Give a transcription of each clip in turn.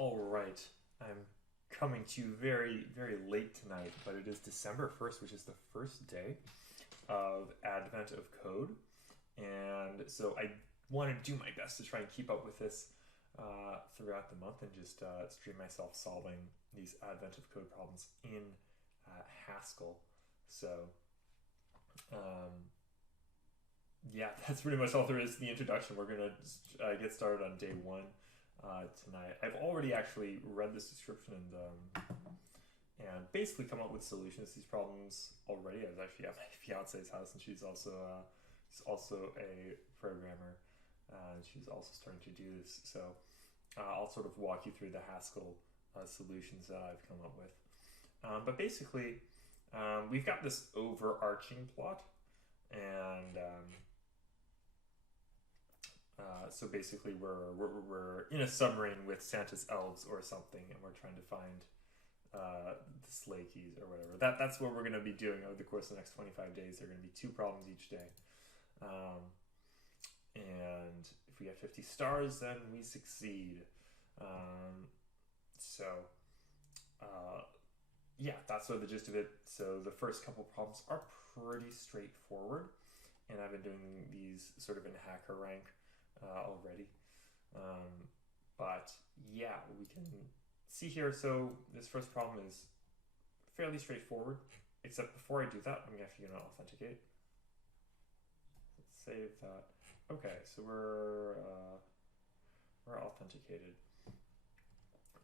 All right, I'm coming to you very, very late tonight, but it is December 1st, which is the first day of Advent of Code. And so I want to do my best to try and keep up with this throughout the month and just stream myself solving these Advent of Code problems in Haskell. So, um, yeah, that's pretty much all there is to the introduction. We're going to get started on day one tonight. I've already actually read this description and basically come up with solutions to these problems already. I was actually at my fiance's house, and she's also a programmer, and she's also starting to do this. So I'll sort of walk you through the Haskell solutions that I've come up with. But basically, we've got this overarching plot, and so basically we're in a submarine with Santa's elves or something, and we're trying to find the sleigh keys or whatever. That's what we're going to be doing over the course of the next 25 days. There are going to be 2 problems each day. And if we get 50 stars, then we succeed. Yeah, that's sort of the gist of it. So the first couple problems are pretty straightforward, and I've been doing these sort of in HackerRank already. But yeah, we can see here. So this first problem is fairly straightforward, except before I do that, I'm actually going to authenticate. Let's save that. Okay, so we're authenticated.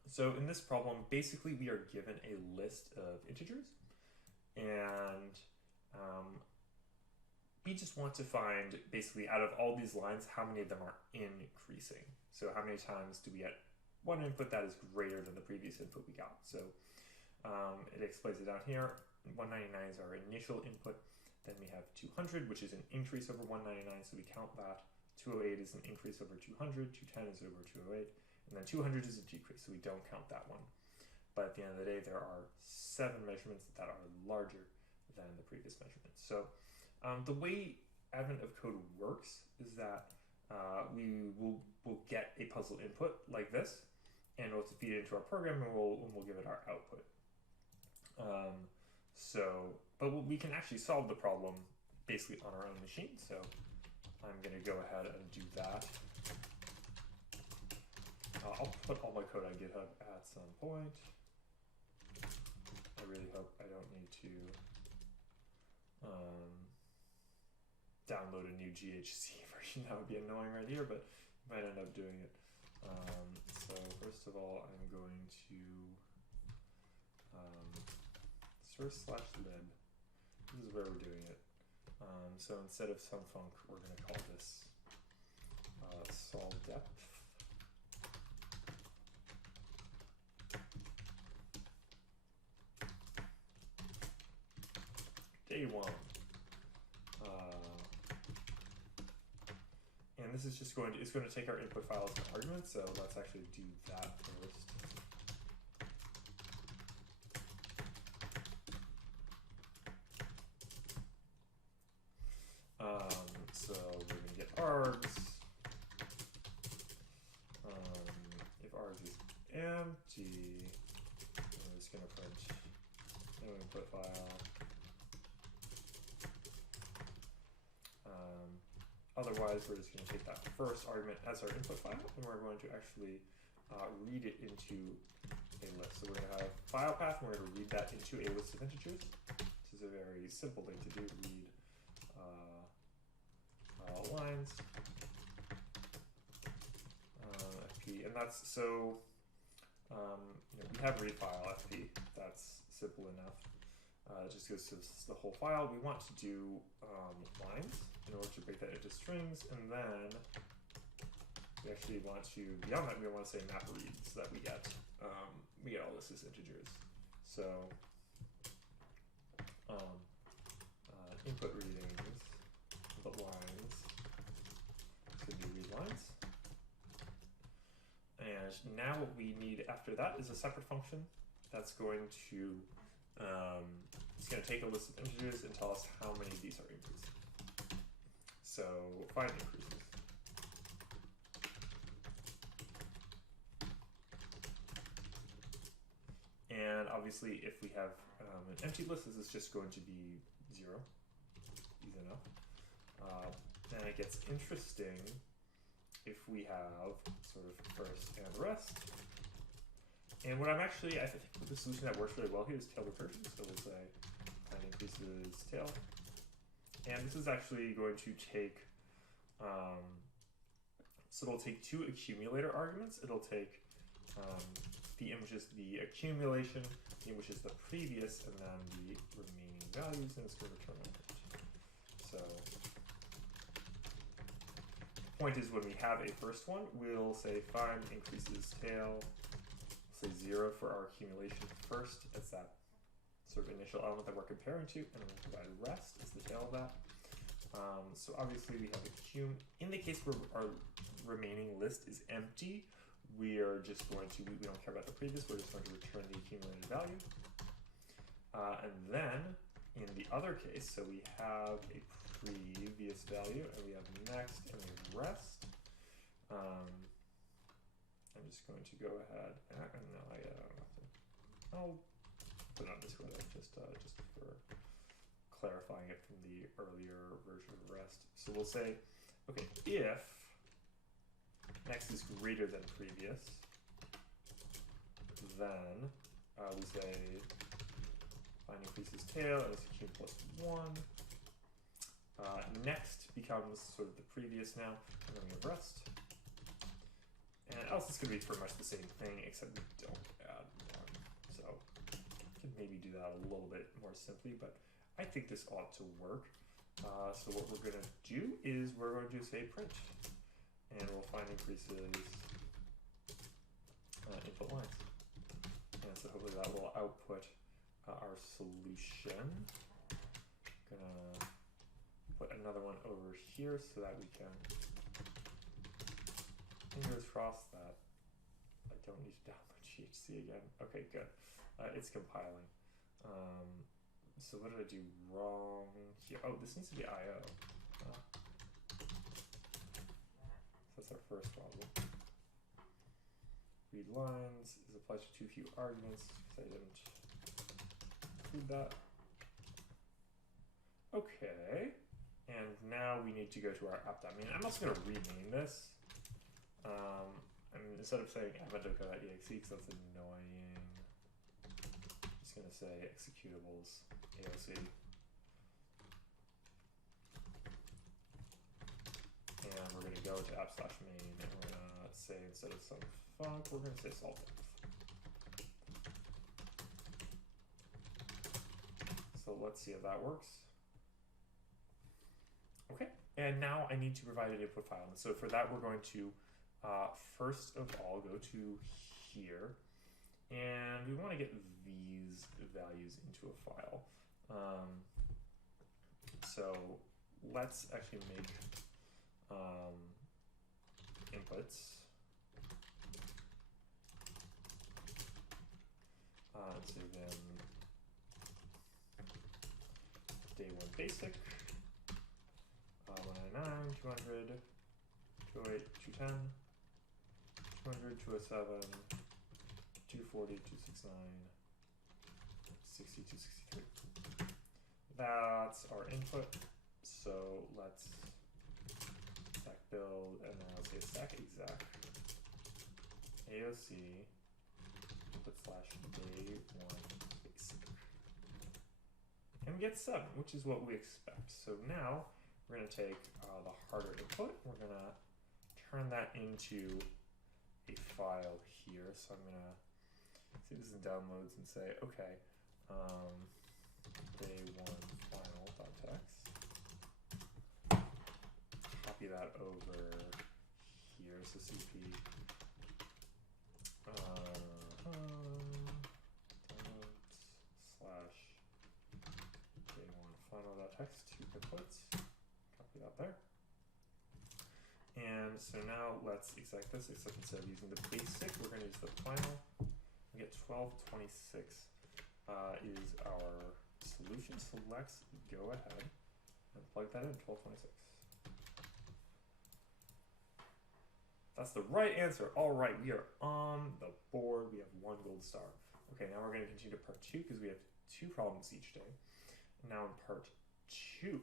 So in this problem, basically we are given a list of integers, and we just want to find, basically, out of all these lines, how many of them are increasing. So how many times do we get one input that is greater than the previous input we got? So it explains it down here. 199 is our initial input. Then we have 200, which is an increase over 199, so we count that. 208 is an increase over 200. 210 is over 208. And then 200 is a decrease, so we don't count that one. But at the end of the day, there are 7 measurements that are larger than the previous measurements. So the way Advent of Code works is that we will get a puzzle input like this, and we'll have to feed it into our program, and we'll give it our output. But we can actually solve the problem basically on our own machine. So I'm going to go ahead and do that. I'll put all my code on GitHub at some point. I really hope I don't need to download a new GHC version. That would be annoying right here, but I might end up doing it. So first of all, I'm going to source/lib. This is where we're doing it. So instead of sumfunc, we're going to call this solvdepth. Day 1. And this is just going to take our input file as an argument, so let's actually do that first. So we're going to get args. If args is empty, we're just going to print no input file. Otherwise, we're just going to take that first argument as our input file, and we're going to actually read it into a list. So we're going to have file path, and we're going to read that into a list of integers. This is a very simple thing to do. Read lines fp, and that's so we have read file fp. That's simple enough. It just goes to the whole file. We want to do lines in order to break that into strings, and then we actually want to, beyond that, we want to say map reads, so that we get all this as integers. So input readings, input lines, so we read lines. And now what we need after that is a separate function that's going to it's going to take a list of integers and tell us how many of these are increasing. So find increases. And obviously, if we have an empty list, this is just going to be 0. Easy enough. Then it gets interesting if we have sort of first and rest. And what I think the solution that works really well here is tail recursion. So we'll say find increases tail. And this is actually going to take, so it'll take 2 accumulator arguments. It'll take the which is the accumulation, which is the previous, and then the remaining values, and it's going to return a print. So the point is when we have a first one, we'll say find increases tail, we'll say 0 for our accumulation first, as that sort of initial element that we're comparing to, and then we'll provide rest as the tail of that. So obviously we have in the case where our remaining list is empty, we are just going to, we don't care about the previous, we're just going to return the accumulated value. And then in the other case, so we have a previous value, and we have next, and we have rest. I'm just going to go ahead, and no, I don't have to, I'll put it on this way, just for clarifying it from the earlier version of rest. So we'll say, okay, if next is greater than previous, then we say find increases tail, and it's q plus 1. Next becomes sort of the previous now, and then we have rest. And else it's going to be pretty much the same thing, except we don't add 1. So we can maybe do that a little bit more simply, but I think this ought to work. So what we're going to do is we're going to say print, and we'll find increases input lines. And so hopefully that will output our solution. Gonna put another one over here so that we can, fingers crossed that I don't need to download GHC again. Okay, good. It's compiling. So what did I do wrong here? Oh, this needs to be IO. So that's our first problem. Read lines is applied to too few arguments because I didn't include that. Okay, and now we need to go to our app.main. I'm also going to rename this. Instead of saying advent.co.exe because that's annoying, I'm just going to say executables AOC. And we're going to go to app/main, and we're going to say, instead of some func, we're going to say solve. So let's see if that works. Okay, and now I need to provide an input file. And so for that, we're going to first of all go to here, and we want to get these values into a file. So let's actually make inputs. So then day 1 basic, 199, 200, 208, 210, 200, 207, 240, 269, 60, 263. That's our input. So let's stack build, and then I'll say stack exec AOC input slash day 1 basic. And we get 7, which is what we expect. So now we're going to take the harder input, we're going to turn that into a file here. So I'm going to see this in downloads and say, okay, day 1 final.txt. Copy that over here. So cp downloads slash day 1 final.txt, 2 inputs. Copy that there. And so now let's exec this, except instead of using the basic, we're going to use the final. We get 1226 is our solution. So let's go ahead and plug that in, 1226. That's the right answer. All right, we are on the board. We have 1 gold star. Okay, now we're going to continue to part 2 because we have 2 problems each day. Now in part 2.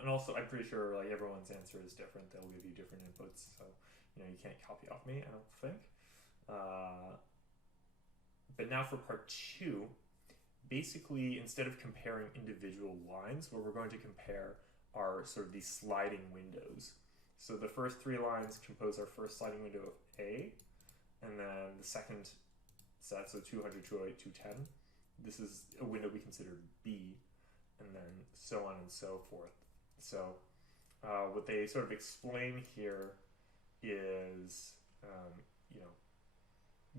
And also, I'm pretty sure like everyone's answer is different. They'll give you different inputs, so you can't copy off me, I don't think. But now for part 2, basically instead of comparing individual lines, what we're going to compare are sort of these sliding windows. So the first 3 lines compose our first sliding window of A, and then the second set, so 200, 208, 210, this is a window we consider B, and then so on and so forth. So what they sort of explain here is,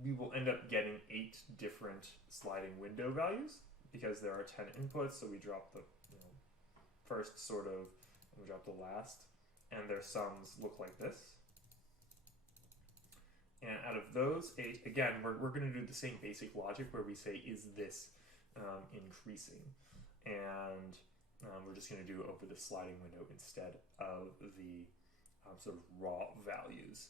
we will end up getting 8 different sliding window values because there are 10 inputs, so we drop the first sort of, and we drop the last, and their sums look like this. And out of those 8, again, we're going to do the same basic logic where we say, is this increasing? And we're just going to do it over the sliding window instead of the sort of raw values.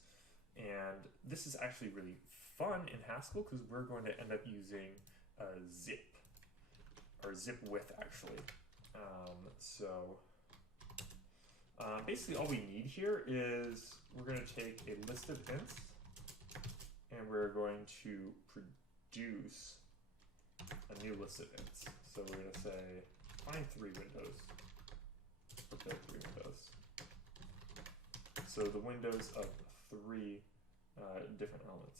And this is actually really fun in Haskell because we're going to end up using zip, or zip with actually. Basically all we need here is we're going to take a list of ints and we're going to produce a new list of ints. So we're going to say find 3 windows, or build 3 windows. So the windows of 3 different elements.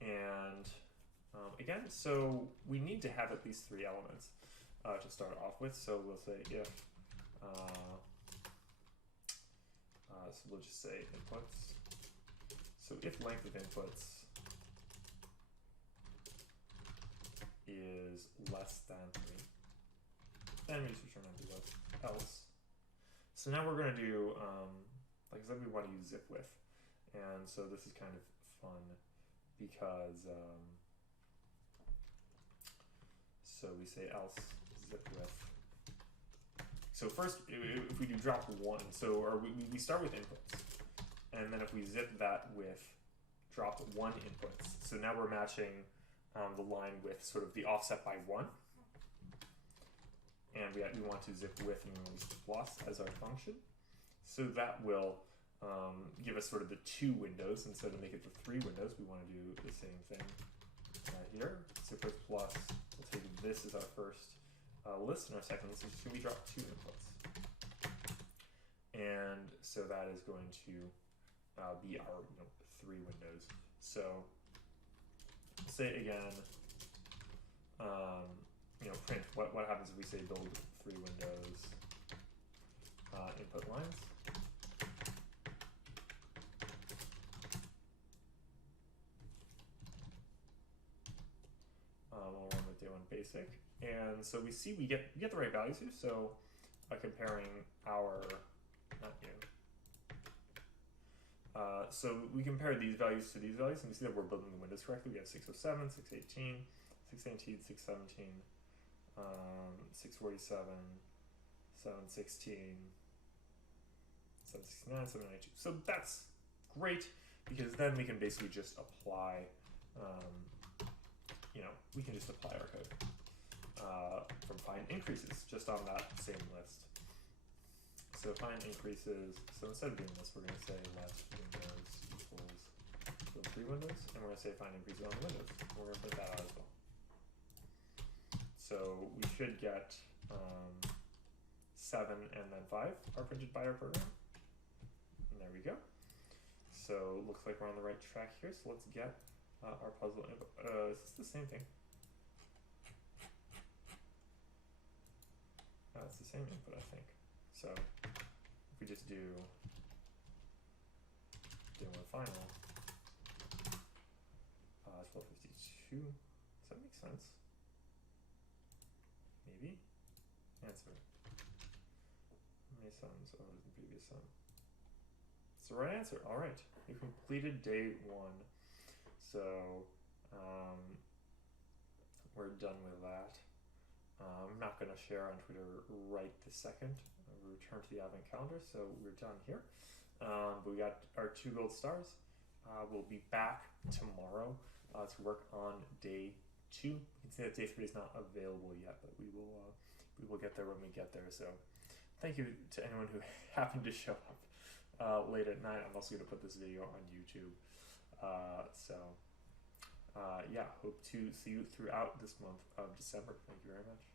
And again, so we need to have at least 3 elements to start off with. So we'll say if, so we'll just say inputs. So if length of inputs is less than 3, then we just return empty list, else. So now we're going to do, like I said, we want to use zip with. And so this is kind of fun because, so we say else zip with. So first, if we do drop 1, so we start with inputs. And then if we zip that with drop 1 inputs, so now we're matching the line with sort of the offset by 1. And we want to zip with and use plus as our function. So that will give us sort of the 2 windows instead of make it the 3 windows. We want to do the same thing here. Zip with plus, we'll take this as our first list, and our second list is just going to be drop 2 inputs. And so that is going to be our 3 windows. So say again, print, what happens if we say build 3 windows input lines. We'll run with day 1 basic. And so we see we get the right values here. So comparing our, so we compare these values to these values, and we see that we're building the windows correctly. We have 607, 618, 618, 617, 647, 716, 769, 792. So that's great because then we can basically just apply, we can just apply our code from find increases just on that same list. So find increases, so instead of doing this, we're going to say let windows equals build 3 windows, and we're going to say find increases on the windows. And we're going to print that out as well. So we should get 7 and then 5 are printed by our program. And there we go. So looks like we're on the right track here. So let's get our puzzle input. Is this the same thing? It's the same input, I think. So if we just do day 1 final, 1252, does that make sense? Maybe? Answer. How many sums over the previous sum? It's the right answer. All right. You completed day 1. So we're done with that. I'm not going to share on Twitter right this second. We return to the Advent calendar, so we're done here. But we got our 2 gold stars. We'll be back tomorrow to work on day 2. You can say that day 3 is not available yet, but we will get there when we get there. So thank you to anyone who happened to show up late at night. I'm also going to put this video on YouTube. Yeah, hope to see you throughout this month of December. Thank you very much.